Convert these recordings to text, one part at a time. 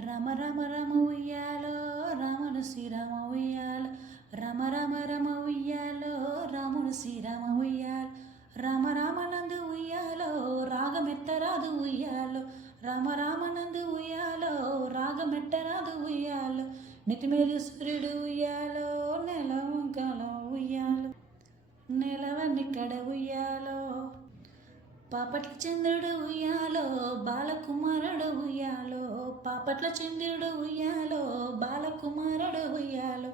రమ రమ రమ ఉయ్యాలో రాముడు శ్రీరామ ఉయ్యాల రమ రమ రమ ఉయ్యాలో రాముడు శ్రీరామ ఉయ్యాల రామ రామనందు ఉయ్యాలో రాగమెత్తరాదు ఉయ్యాలో రామ రామనందు ఉయ్యాలో రాగమెట్టరాదు ఉయ్యాలో నితిమేలు సూర్యుడు ఉయ్యాలో నెలవంకలో ఉయ్యాలో నెలవన్నిక్కడ ఉయ్యాలో పాపట్ల చంద్రుడు ఉయ్యాలో బాలకుమారుడు ఉయ్యాలో పాపట్ల చంద్రుడు ఉయ్యాలో బాలకుమారుడు ఉయ్యాలో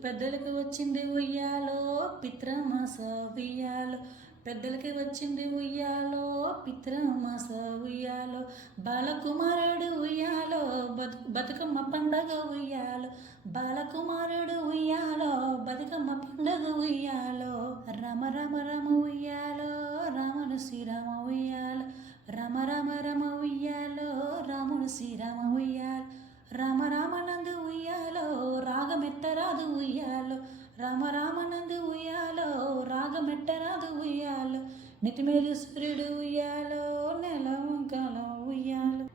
పెద్దలకు వచ్చింది ఉయ్యాలో పిత్రమాస ఉయ్యాలో పెద్దలకి వచ్చింది ఉయ్యాలో పిత్రమాస ఉయ్యాలో బాలకుమారుడు ఉయ్యాలో బతుకమ్మ పండగ ఉయ్యాలో బాలకుమారుడు ఉయ్యాలో బతుకమ్మ పండగ ఉయ్యాలో రమ రమ రమ ఉయ్యాలో రాముడు శ్రీరామ ఉయ్యాల రమ రమ రమ ఉయ్యాలో రాముడు శ్రీరామ ఉయ్యాల రామ రామనందు ఉయ్యాలో రాగమెట్టరాదు ఉయ్యాలో రామ రామనందు ఉయ్యాలో రాగమెట్టరాదు ఉయ్యాలో నితిమేలు సూర్యుడు ఉయ్యాలో నెలవంకలో ఉయ్యాలో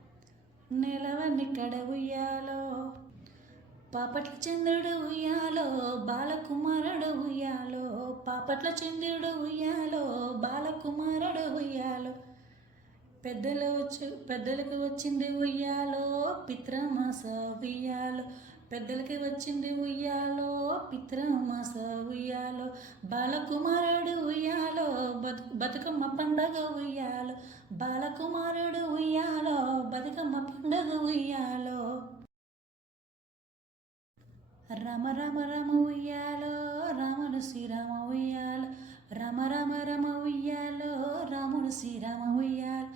నెలవన్నిక్కడ ఉయ్యాలో పాపట్ల చంద్రుడు ఉయ్యాలో బాలకుమారుడు ఉయ్యాలో పాపట్ల చంద్రుడు ఉయ్యాలో బాలకుమారుడు ఉయ్యాలో పెద్దలకు వచ్చింది ఉయ్యాలో పిత్రమాస ఉయ్యాలో పెద్దలకి వచ్చింది ఉయ్యాలో పిత్రమాస ఉయ్యాలో బాలకుమారుడు ఉయ్యాలో బతుకమ్మ పండగ ఉయ్యాలో బాలకుమారుడు ఉయ్యాలో బతుకమ్మ పండగ ఉయ్యాలో రమ రమ రమ ఉయ్యాలో రాముడు శ్రీరామ ఉయ్యాలో రమ రమ రమ ఉయ్యాలో రాముడు శ్రీరామ ఉయ్యాలో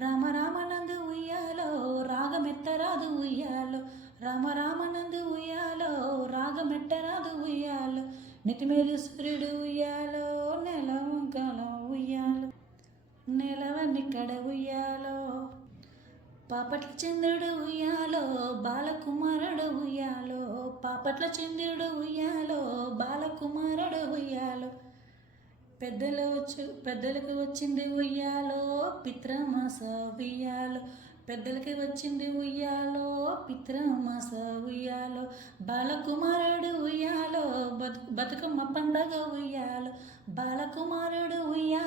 రామ రామనందు ఉయ్యాలో రాగమెత్తరాదు ఉయ్యాలో రామ రామనందు ఉయ్యాలో రాగమెట్టరాదు ఉయ్యాలో నితిమేలు సూర్యుడు ఉయ్యాలో నెలవంకలో ఉయ్యాలో నెలవన్నిక్కడ ఉయ్యాలో పాపట్ల చంద్రుడు ఉయ్యాలో బాలకుమారుడు ఉయ్యాలో పాపట్ల చంద్రుడు ఉయ్యాలో బాలకుమారుడు ఉయ్యాలో పెద్దలకు వచ్చింది ఉయ్యాలో పిత్రమాస ఉయ్యాలో పెద్దలకి వచ్చింది ఉయ్యాలో పిత్రమాస ఉయ్యాలో బాలకుమారుడు ఉయ్యాలో బతుకమ్మ పండగ ఉయ్యాలో బాలకుమారుడు ఉయ్యాలో